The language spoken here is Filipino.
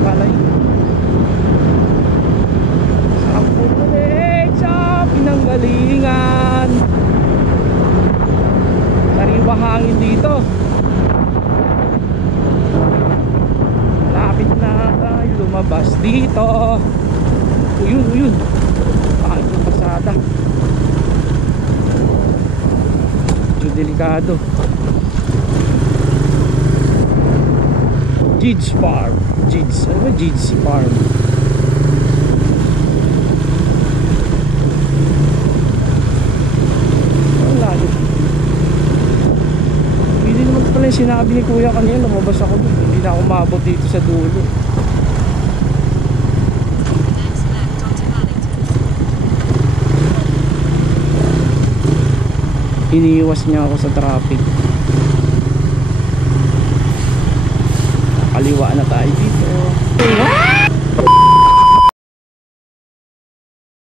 palay. Sampo ulit sa pinanggalingan. Sariwa hangin dito. Lapit na tayo lumabas dito. Uyun, uyun. Bakit yung pasada? Medyo delikado. Jids Farm. Jids. Ano ba Jids Farm? Ang layo. Hindi naman pala yung sinabi ni kuya kanina. Lumabas ako dun. Hindi na ako maabot dito sa dulo. Iniiwas niya ako sa traffic. Kaliwa na tayo dito.